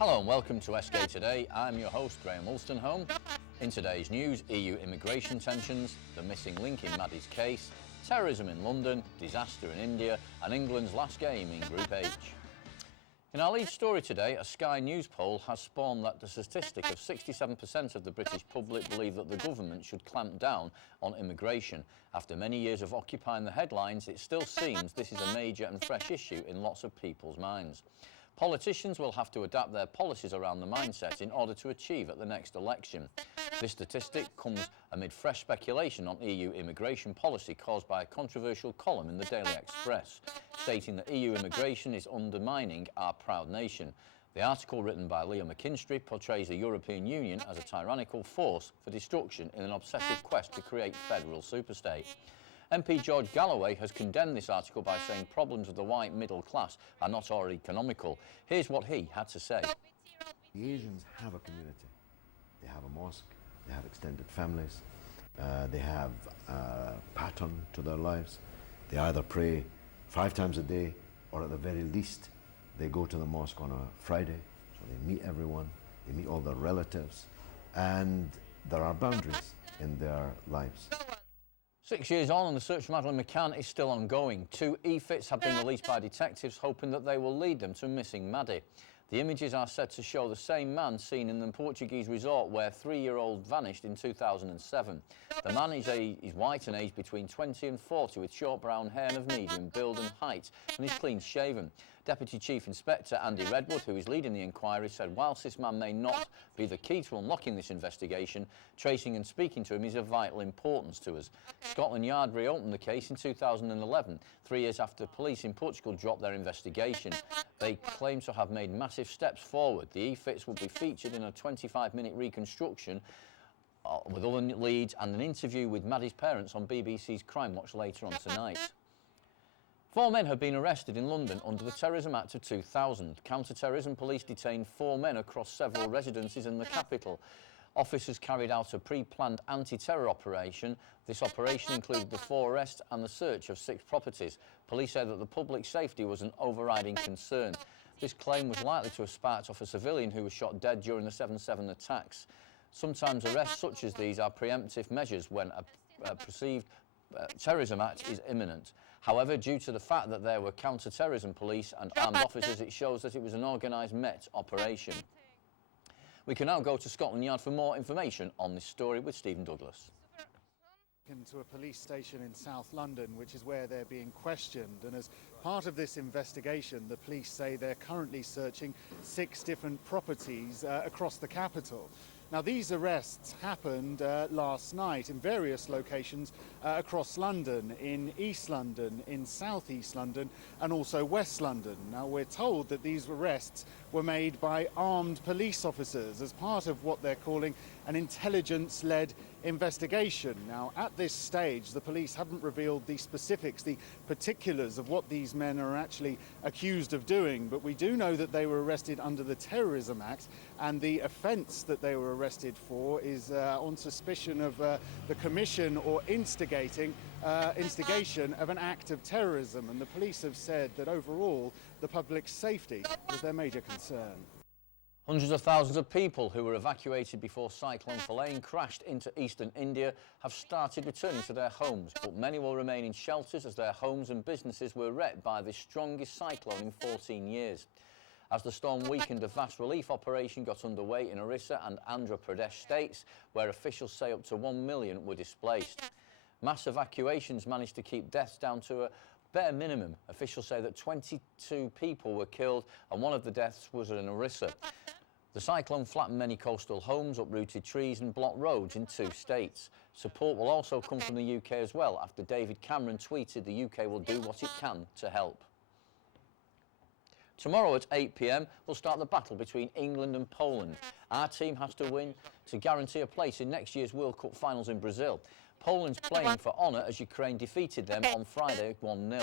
Hello and welcome to ESKAY Today. I'm your host Graham Wolstenholme. In today's news, EU immigration tensions, the missing link in Maddie's case, terrorism in London, disaster in India and England's last game in Group H. In our lead story today, a Sky News poll has spawned that the statistic of 67% of the British public believe that the government should clamp down on immigration. After many years of occupying the headlines, it still seems this is a major and fresh issue in lots of people's minds. Politicians will have to adapt their policies around the mindset in order to achieve at the next election. This statistic comes amid fresh speculation on EU immigration policy caused by a controversial column in the Daily Express, stating that EU immigration is undermining our proud nation. The article, written by Leo McKinstry, portrays the European Union as a tyrannical force for destruction in an obsessive quest to create federal superstate. MP George Galloway has condemned this article by saying problems of the white middle class are not already economical. Here's what he had to say. The Asians have a community. They have a mosque, they have extended families, they have a pattern to their lives. They either pray 5 times a day, or at the very least they go to the mosque on a Friday, so they meet everyone, they meet all their relatives, and there are boundaries in their lives. 6 years on and the search for Madeleine McCann is still ongoing. 2 e-fits have been released by detectives, hoping that they will lead them to missing Maddie. The images are said to show the same man seen in the Portuguese resort where 3-year-old vanished in 2007. The man is white and aged between 20 and 40 with short brown hair and of medium build and height, and is clean shaven. Deputy Chief Inspector Andy Redwood, who is leading the inquiry, said whilst this man may not be the key to unlocking this investigation, tracing and speaking to him is of vital importance to us. Scotland Yard reopened the case in 2011, 3 years after police in Portugal dropped their investigation. They claim to have made massive steps forward. The e-fits will be featured in a 25-minute reconstruction with other leads and an interview with Maddie's parents on BBC's Crime Watch later on tonight. 4 men have been arrested in London under the Terrorism Act of 2000. Counter-terrorism police detained 4 men across several residences in the capital. Officers carried out a pre-planned anti-terror operation. This operation included the 4 arrests and the search of 6 properties. Police said that the public safety was an overriding concern. This claim was likely to have sparked off a civilian who was shot dead during the 7/7 attacks. Sometimes arrests such as these are preemptive measures when a perceived terrorism act is imminent. However, due to the fact that there were counter-terrorism police and armed officers, it shows that it was an organised Met operation. We can now go to Scotland Yard for more information on this story with Stephen Douglas. To a police station in South London, which is where they're being questioned, and as part of this investigation the police say they're currently searching 6 different properties across the capital. Now these arrests happened last night in various locations across London, in East London, in South East London and also West London. Now we're told that these arrests were made by armed police officers as part of what they're calling an intelligence-led investigation. Now at this stage the police haven't revealed the specifics, the particulars of what these men are actually accused of doing, but we do know that they were arrested under the Terrorism Act, and the offence that they were arrested for is on suspicion of the commission or instigation of an act of terrorism, and the police have said that overall the public's safety was their major concern. Hundreds of thousands of people who were evacuated before Cyclone Falain crashed into eastern India have started returning to their homes, but many will remain in shelters as their homes and businesses were wrecked by the strongest cyclone in 14 years. As the storm weakened, a vast relief operation got underway in Orissa and Andhra Pradesh states, where officials say up to 1 million were displaced. Mass evacuations managed to keep deaths down to a bare minimum. Officials say that 22 people were killed and one of the deaths was in Orissa. The cyclone flattened many coastal homes, uprooted trees and blocked roads in 2 states. Support will also come from the UK as well, after David Cameron tweeted the UK will do what it can to help. Tomorrow at 8 p.m, we'll start the battle between England and Poland. Our team has to win to guarantee a place in next year's World Cup finals in Brazil. Poland's playing for honour as Ukraine defeated them on Friday 1-0.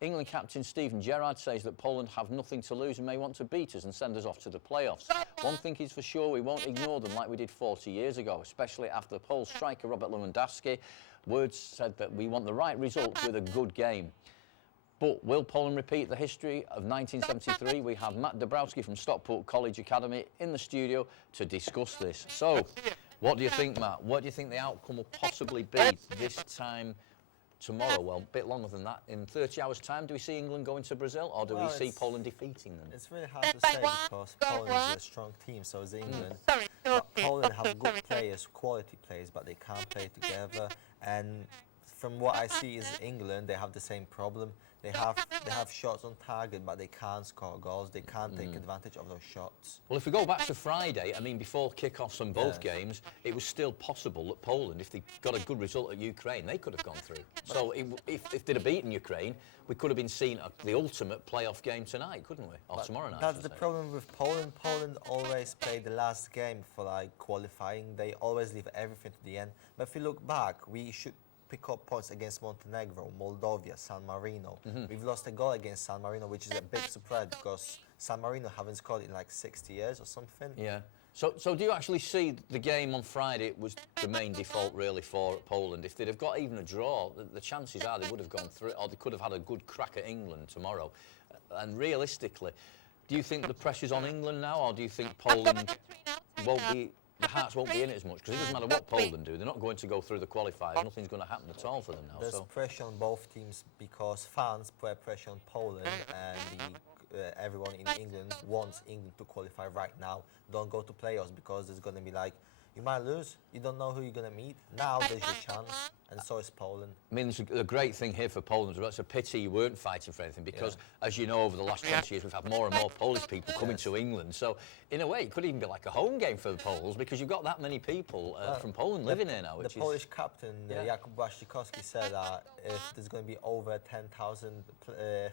England captain Steven Gerrard says that Poland have nothing to lose and may want to beat us and send us off to the playoffs. One thing is for sure, we won't ignore them like we did 40 years ago, especially after Pole striker Robert Lewandowski. Words said that we want the right result with a good game. But will Poland repeat the history of 1973? We have Matt Dabrowski from Stockport College Academy in the studio to discuss this. So, what do you think, Matt? What do you think the outcome will possibly be this time tomorrow? Well, a bit longer than that. In 30 hours' time, do we see England going to Brazil, or do we see Poland defeating them? It's really hard to say because Poland is a strong team, so is England. But Poland have good players, quality players, but they can't play together. And from what I see is England, they have the same problem. They have shots on target, but they can't score goals. They can't take advantage of those shots. Well, if we go back to Friday, I mean, before kick-offs on both games, it was still possible that Poland, if they got a good result at Ukraine, they could have gone through. So if they'd have beaten Ukraine, we could have been seen at the ultimate playoff game tonight, couldn't we? Or tomorrow night. That's the problem with Poland. Poland always play the last game for like qualifying. They always leave everything to the end. But if you look back, we should pick up points against Montenegro, Moldova, San Marino. We've lost a goal against San Marino, which is a big surprise because San Marino haven't scored in like 60 years or something. Yeah. So do you actually see the game on Friday was the main default really for Poland? If they'd have got even a draw, the chances are they would have gone through it, or they could have had a good crack at England tomorrow. And realistically, do you think the pressure's on England now, or do you think Poland won't be... The hearts won't be in it as much, because it doesn't matter what Poland do, they're not going to go through the qualifiers. Nothing's going to happen at all for them now. There's pressure on both teams because fans put pressure on Poland, and everyone in England wants England to qualify right now. Don't go to playoffs because there's going to be like, you might lose, you don't know who you're going to meet. Now there's your chance, and so is Poland. I mean, there's a great thing here for Poland. It's a pity you weren't fighting for anything because, as you know, over the last 20 years, we've had more and more Polish people coming to England. So, in a way, it could even be like a home game for the Poles because you've got that many people from Poland living here now. The Polish captain, Jakub Błaszczykowski, said that if there's going to be over 10,000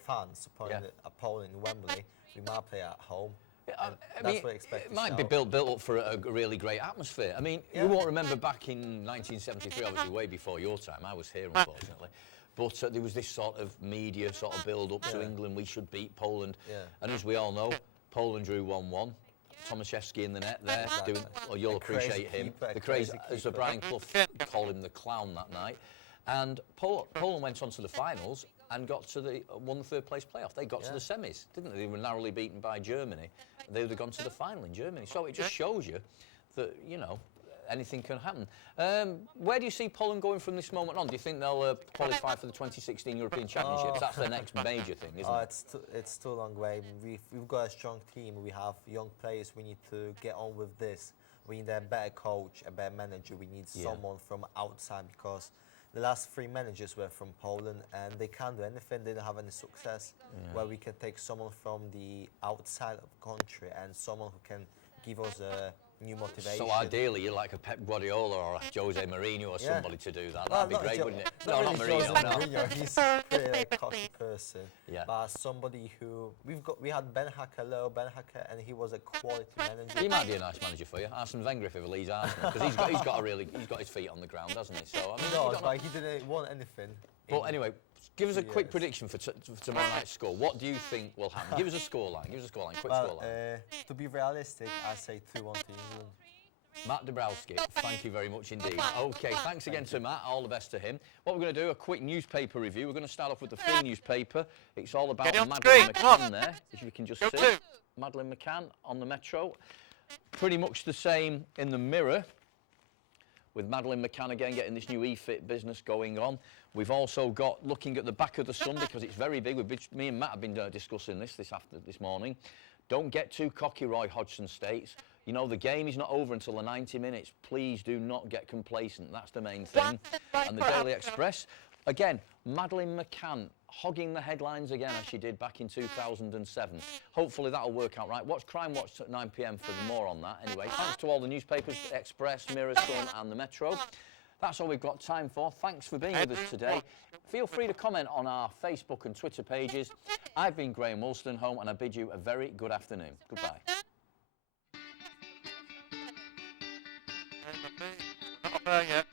fans supporting Poland in Wembley, we might play at home. I mean, it might be built up for a really great atmosphere. I mean, you won't remember back in 1973, obviously way before your time. I was here, unfortunately. But there was this sort of media sort of build-up to England. We should beat Poland. And as we all know, Poland drew 1-1. Tomaszewski in the net there. You'll appreciate him. The crazy, as Brian Clough called him, the clown that night. And Poland went on to the finals and won the third place playoff. They got to the semis, didn't they? They were narrowly beaten by Germany. They would have gone to the final in Germany. So it just shows you that, you know, anything can happen. Where do you see Poland going from this moment on? Do you think they'll qualify for the 2016 European Championships? That's their next major thing, isn't it? It's too long way. We've got a strong team. We have young players. We need to get on with this. We need a better coach, a better manager. We need someone from outside because the last 3 managers were from Poland and they can't do anything, they don't have any success. Where we can take someone from the outside of the country and someone who can give us a new motivation. So ideally you're like a Pep Guardiola or a Jose Mourinho or somebody to do that. That'd be great, wouldn't it? No, not Mourinho, Mourinho. He's a pretty cocky person. But somebody who we had Ben Hacker, Leo Ben Hacker, and he was a quality manager. He might be a nice manager for you. Arsene Wenger if he leaves Arsenal, because he's got his feet on the ground, hasn't he? So I mean, no, he didn't want anything. But anyway, give us a quick prediction for tomorrow night's score. What do you think will happen? Give us a scoreline. Quick scoreline. To be realistic, I say 2-1 to England. Matt Dabrowski, thank you very much indeed. OK, thanks again to Matt. All the best to him. What we're going to do, a quick newspaper review. We're going to start off with the free newspaper. It's all about Madeleine McCann there, as you can just see. Madeleine McCann on the Metro. Pretty much the same in the Mirror, with Madeleine McCann again getting this new EFIT business going on. We've also got, looking at the back of the Sun, because it's very big, me and Matt have been discussing this morning. Don't get too cocky, Roy Hodgson states. You know, the game is not over until the 90 minutes. Please do not get complacent. That's the main thing. And the Daily Express, again, Madeleine McCann hogging the headlines again as she did back in 2007. Hopefully that'll work out right. Watch Crime Watch at 9 p.m. for more on that. Anyway, thanks to all the newspapers, Express, Mirror, Sun and the Metro. That's all we've got time for. Thanks for being with us today. Feel free to comment on our Facebook and Twitter pages. I've been Graham Wolstenholme and I bid you a very good afternoon. Goodbye. Not yet.